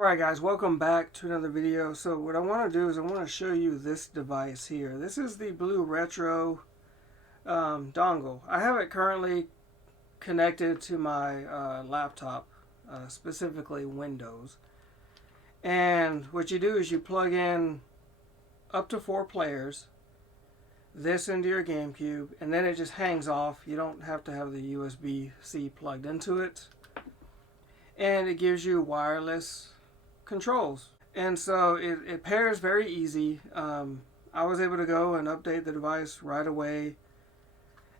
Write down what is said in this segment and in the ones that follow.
Alright guys, welcome back to another video. So what I want to do is I want to show you this device here. This is the BlueRetro dongle. I have it currently connected to my laptop, specifically Windows. And what you do is you plug in up to 4 players, this into your GameCube, and then it just hangs off. You don't have to have the USB-C plugged into it. And it gives you wireless controls, and so it pairs very easy. I was able to go and update the device right away,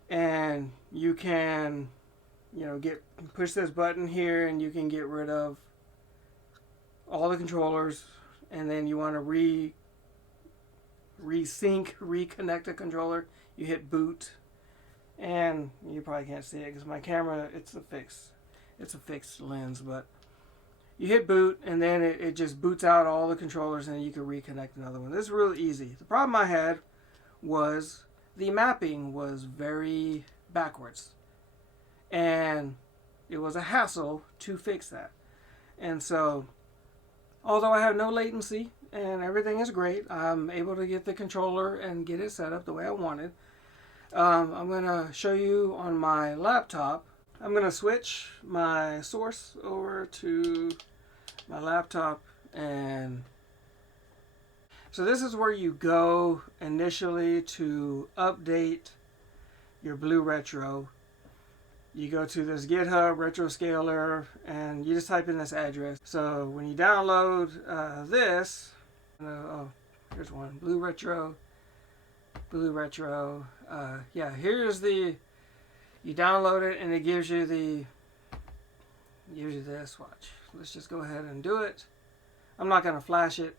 and you can push this button here and you can get rid of all the controllers, and then you want to reconnect the controller, you hit boot, and you probably can't see it because my camera, it's a fixed lens, but you hit boot, and then it just boots out all the controllers, and you can reconnect another one. This is really easy. The problem I had was the mapping was very backwards, and it was a hassle to fix that. And so, although I have no latency and everything is great, I'm able to get the controller and get it set up the way I wanted. I'm going to show you on my laptop. I'm going to switch my source over to my laptop, and so this is where you go initially to update your BlueRetro. You go to this GitHub RetroScaler and you just type in this address. So when you download this, here's one, BlueRetro. Yeah, here's the, you download it and it gives you this. Watch. Let's just go ahead and do it. I'm not going to flash it,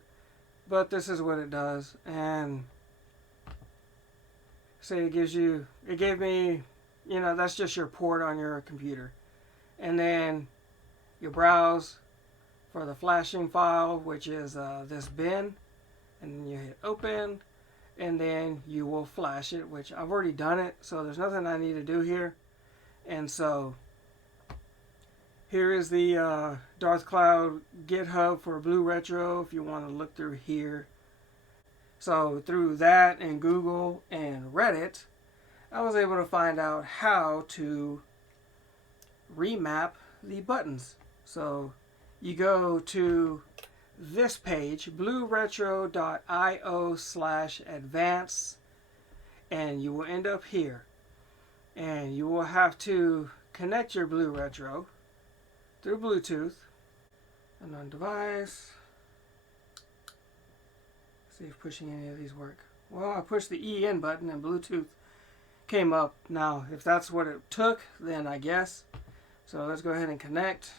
but this is what it does. And say it gave me, that's just your port on your computer. And then you browse for the flashing file, which is this bin, and then you hit open, and then you will flash it, which I've already done it, so there's nothing I need to do here. And so here is the Darth Cloud GitHub for BlueRetro if you want to look through here. So through that and Google and Reddit, I was able to find out how to remap the buttons. So you go to this page, blueretro.io/advanced, and you will end up here. And you will have to connect your BlueRetro through Bluetooth, and on device. See if pushing any of these work. Well, I pushed the EN button and Bluetooth came up. Now, if that's what it took, then I guess. So let's go ahead and connect.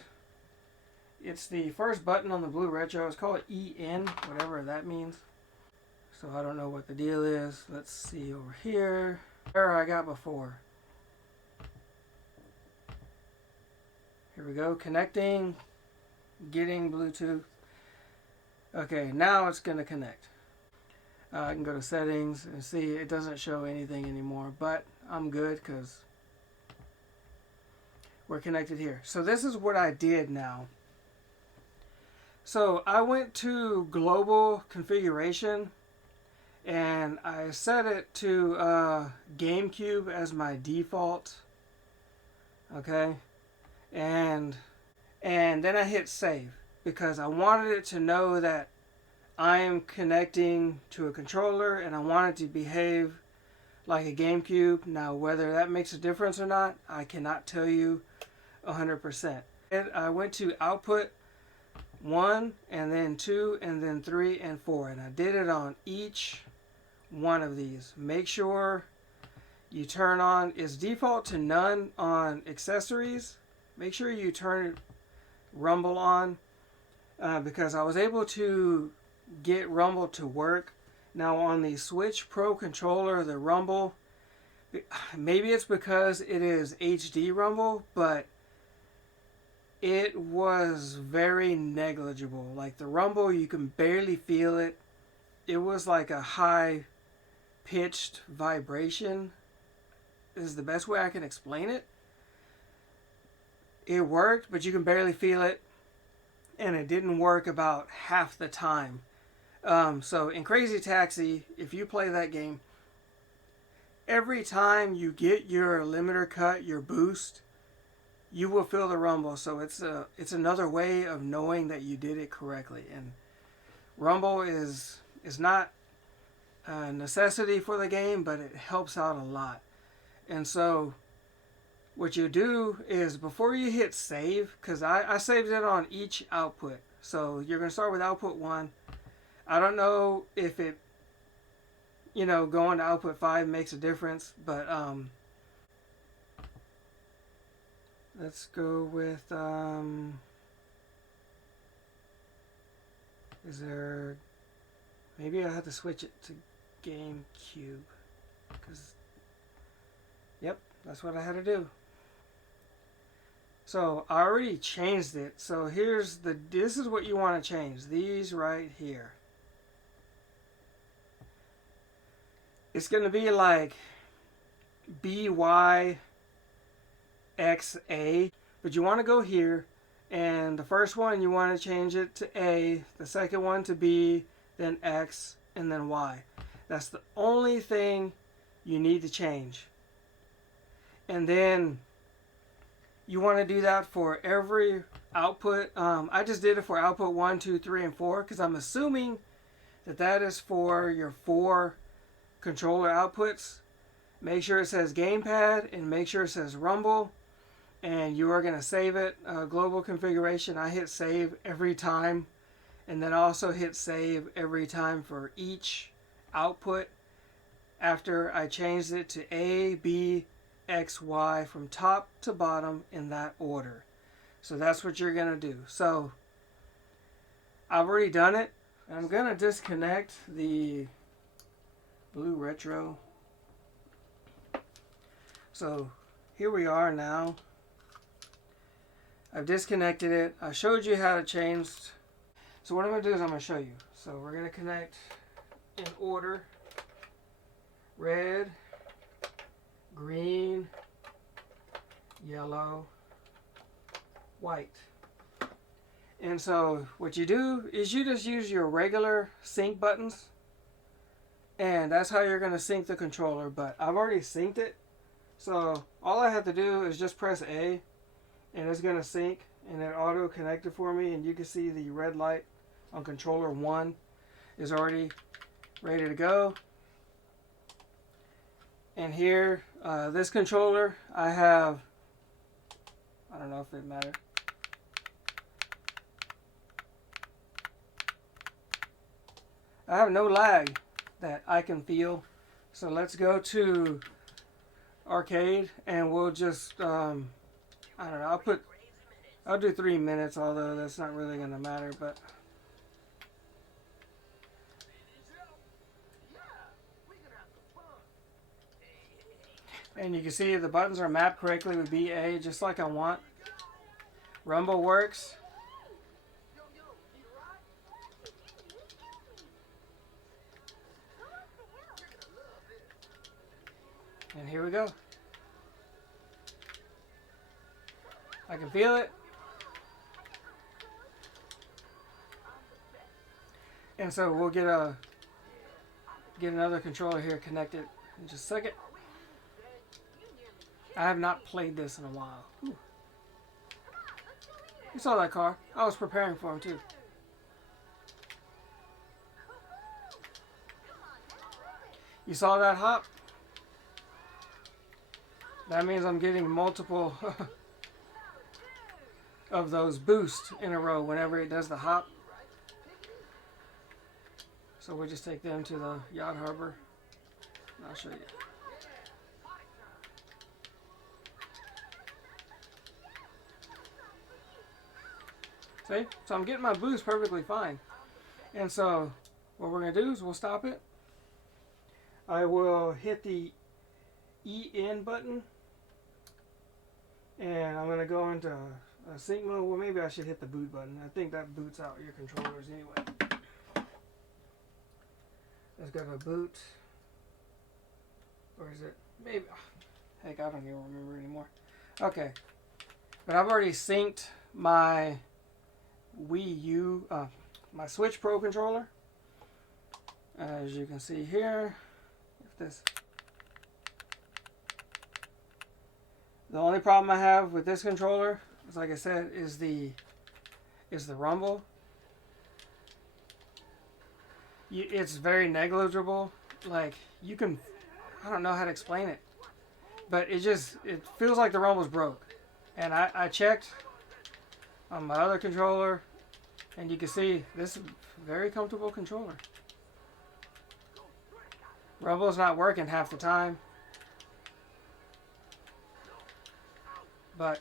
It's the first button on the BlueRetro. It's called EN, whatever that means. So I don't know what the deal is. Let's see over here. Where I got before. Here we go, connecting, getting Bluetooth. Okay, now it's going to connect. I can go to settings and see it doesn't show anything anymore, but I'm good because we're connected here. So this is what I did now. So I went to global configuration and I set it to GameCube as my default. Okay. And then I hit save because I wanted it to know that I am connecting to a controller and I want it to behave like a GameCube. Now, whether that makes a difference or not, I cannot tell you 100%. And I went to output 1 and then 2 and then 3 and 4, and I did it on each one of these. Make sure you turn on, it's default to none on accessories. Make sure you turn Rumble on because I was able to get Rumble to work. Now on the Switch Pro controller, the Rumble, maybe it's because it is HD Rumble, but it was very negligible. Like the Rumble, you can barely feel it. It was like a high pitched vibration is the best way I can explain it. It worked, but you can barely feel it. and it didn't work about half the time. So in Crazy Taxi, if you play that game, every time you get your limiter cut, your boost, you will feel the rumble. So it's another way of knowing that you did it correctly. And rumble is not a necessity for the game, but it helps out a lot. And so what you do is before you hit save, because I saved it on each output. So you're going to start with output 1. I don't know if it, going to output 5 makes a difference, but let's go with, is there, maybe I have to switch it to GameCube, because, yep, that's what I had to do. So I already changed it. So this is what you want to change. These right here. It's going to be like BYXA, but you want to go here, and the first one you want to change it to A, the second one to B, then X, and then Y. That's the only thing you need to change. And then you want to do that for every output. I just did it for output 1, 2, 3, and 4 because I'm assuming that is for your 4 controller outputs. Make sure it says gamepad and make sure it says rumble, and you are going to save it. Global configuration, I hit save every time, and then also hit save every time for each output after I changed it to A, B, X, Y from top to bottom in that order. So that's what you're going to do. So I've already done it. I'm going to disconnect the BlueRetro. So here we are now. I've disconnected it. I showed you how to change. So what I'm going to do is I'm going to show you. So we're going to connect in order. Red, green, yellow, white. And so what you do is you just use your regular sync buttons, and that's how you're going to sync the controller. But I've already synced it, so all I have to do is just press A and it's going to sync, and it auto connected for me, and you can see the red light on controller 1 is already ready to go. And here, this controller, I have, I don't know if it matters. I have no lag that I can feel. So let's go to arcade, and we'll just, I don't know, I'll do 3 minutes, although that's not really going to matter, but. And you can see the buttons are mapped correctly with BA, just like I want. Rumble works. And here we go. I can feel it. And so we'll get another controller here connected in just a second. I have not played this in a while. Ooh. You saw that car. I was preparing for him too. You saw that hop? That means I'm getting multiple of those boosts in a row whenever it does the hop. So we'll just take them to the yacht harbor. I'll show you. See? So I'm getting my boost perfectly fine. And so what we're going to do is we'll stop it. I will hit the EN button. And I'm going to go into sync mode. Well, maybe I should hit the boot button. I think that boots out your controllers anyway. Let's go to boot. Or is it? Maybe. Heck, I don't even remember anymore. Okay. But I've already synced my WiiU, my Switch Pro controller. As you can see here, if this, the only problem I have with this controller is, like I said, is the rumble. It's very negligible. Like, you can, I don't know how to explain it, but it feels like the rumble's broke. And I checked on my other controller, and you can see this is a very comfortable controller. Rumble's not working half the time, but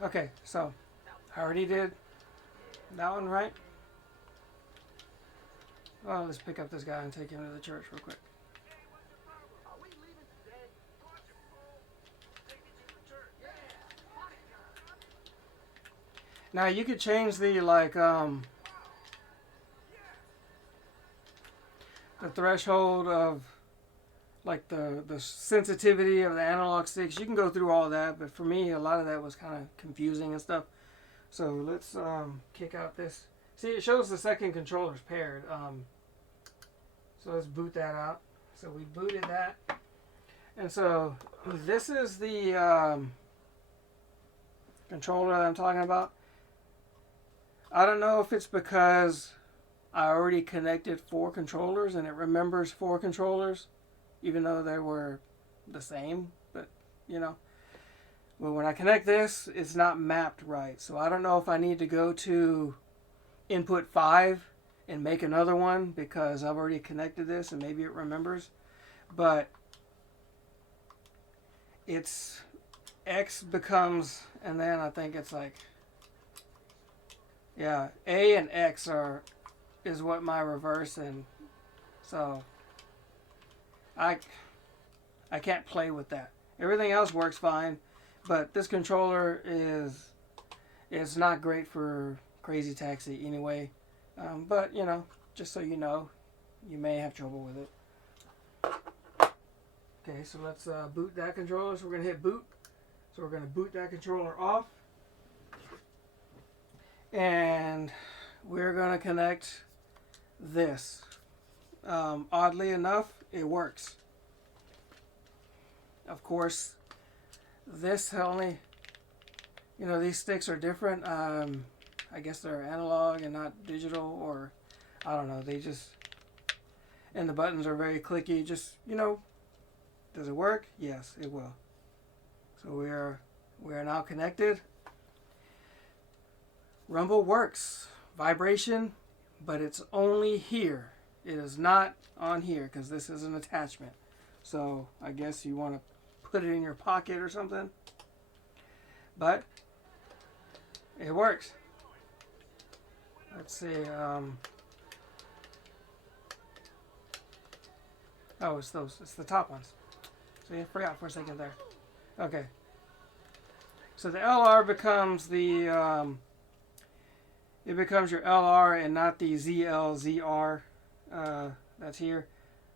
okay, so I already did that one, right? Well, let's pick up this guy and take him to the church real quick. Now you could change the the threshold of like the sensitivity of the analog sticks. You can go through all that, but for me a lot of that was kind of confusing and stuff. So let's kick out this. See, it shows the second controller's paired. So let's boot that out. So we booted that. And so this is the controller that I'm talking about. I don't know if it's because I already connected 4 controllers and it remembers 4 controllers, even though they were the same. But, you know, well, when I connect this, it's not mapped right. So I don't know if I need to go to input 5 and make another one because I've already connected this and maybe it remembers. But it's X becomes, and then I think it's like, yeah, A and X is what my reverse, and so I can't play with that. Everything else works fine, but this controller is not great for Crazy Taxi anyway. But you know, just so you know, you may have trouble with it. Okay, so let's boot that controller. So we're gonna hit boot. So we're gonna boot that controller off. And we're going to connect this. Oddly enough, it works. Of course, this only, you know, these sticks are different. I guess they're analog and not digital, or I don't know. They just, and the buttons are very clicky. Just, you know, does it work? Yes, it will. So we are now connected. Rumble works. Vibration, but it's only here. It is not on here because this is an attachment. So I guess you want to put it in your pocket or something. But it works. Let's see. Oh, it's those. It's the top ones. So I forgot for a second there. Okay. So the LR becomes the it becomes your LR and not the ZL-ZR that's here.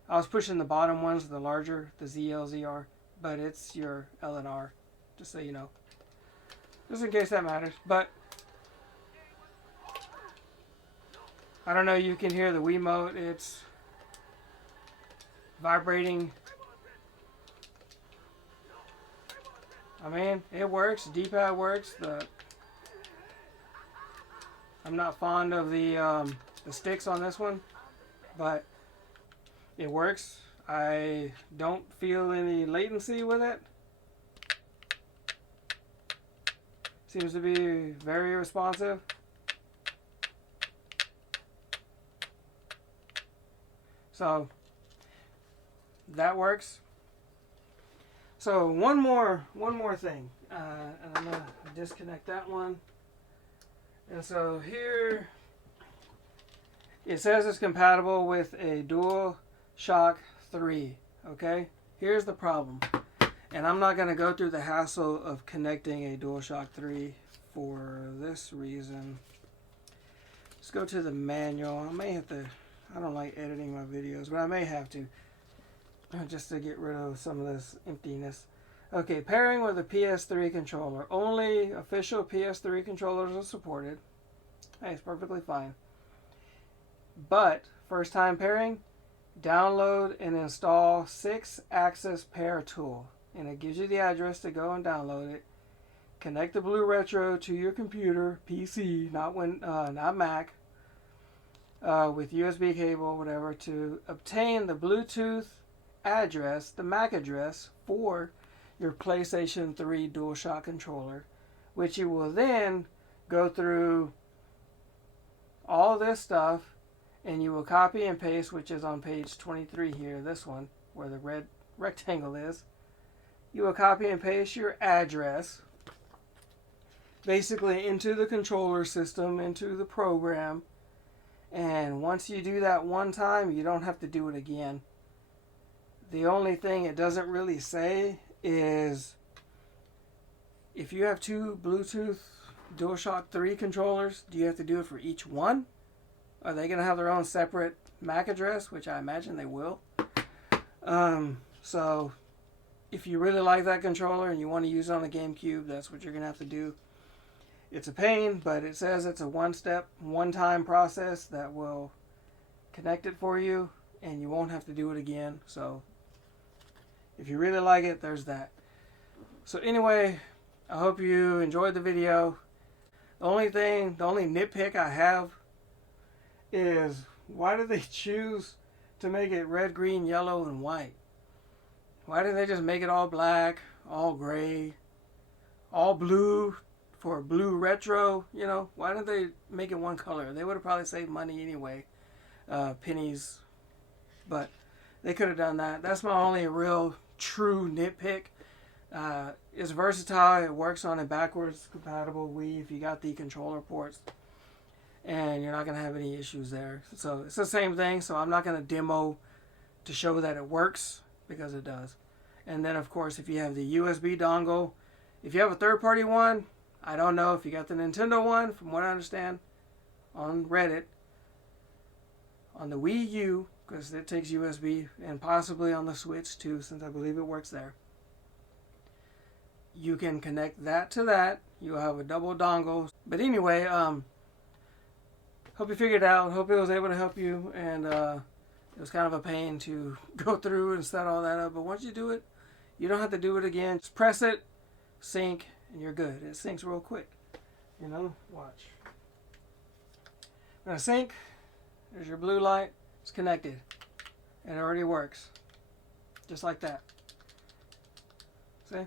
I was pushing the bottom ones, the larger, the ZL-ZR, but it's your L and R, just so you know. Just in case that matters. But I don't know, you can hear the WiiMote, it's vibrating. I mean, it works, D-pad works, I'm not fond of the sticks on this one, but it works. I don't feel any latency with it. Seems to be very responsive. So that works. So one more thing, and I'm gonna disconnect that one. And so here it says it's compatible with a DualShock 3. Okay, here's the problem, and I'm not going to go through the hassle of connecting a DualShock 3 for this reason. Let's go to the manual. I may have to, I don't like editing my videos, but I may have to. just to get rid of some of this emptiness. Okay, pairing with a PS3 controller. Only official PS3 controllers are supported. Hey, it's perfectly fine. But, first time pairing, download and install 6-axis pair tool. And it gives you the address to go and download it. Connect the BlueRetro to your computer, PC, not Mac, with USB cable, whatever, to obtain the Bluetooth address, the MAC address for your PlayStation 3 DualShock controller, which you will then go through all this stuff, and you will copy and paste, which is on page 23 here, this one, where the red rectangle is. You will copy and paste your address basically into the controller system, into the program, and once you do that one time, you don't have to do it again. The only thing it doesn't really say is if you have two Bluetooth DualShock 3 controllers, do you have to do it for each one? Are they going to have their own separate MAC address, which I imagine they will? So if you really like that controller and you want to use it on the GameCube, that's what you're going to have to do. It's a pain, but it says it's a one-step, one-time process that will connect it for you, and you won't have to do it again. So if you really like it, there's that. So anyway, I hope you enjoyed the video. The only nitpick I have is, why did they choose to make it red, green, yellow, and white? Why didn't they just make it all black, all gray, all blue for BlueRetro? You know, why didn't they make it one color? They would have probably saved money anyway, pennies, but they could have done that. That's my only real true nitpick. It's versatile. It works on a backwards compatible Wii if you got the controller ports, and you're not going to have any issues there. So it's the same thing, so I'm not going to demo to show that it works, because it does. And then of course, if you have the USB dongle, if you have a third-party one, I don't know if you got the Nintendo one, from what I understand on Reddit, on the WiiU, because it takes USB, and possibly on the Switch too, since I believe it works there. You can connect that to that. You'll have a double dongle. But anyway, hope you figured it out. Hope it was able to help you. And it was kind of a pain to go through and set all that up. But once you do it, you don't have to do it again. Just press it, sync, and you're good. It syncs real quick. You know, watch. I'm going to sync. There's your blue light. It's connected. And it already works. Just like that. See?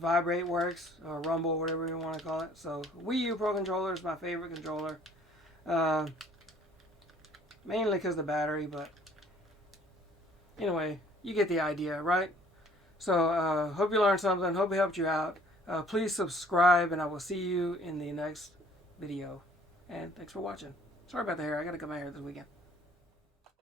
Vibrate works, or rumble, whatever you want to call it. So WiiU Pro Controller is my favorite controller. Mainly because of the battery, but anyway, you get the idea, right? So hope you learned something. Hope it helped you out. Please subscribe, and I will see you in the next video. And thanks for watching. Sorry about the hair. I got to cut my hair this weekend.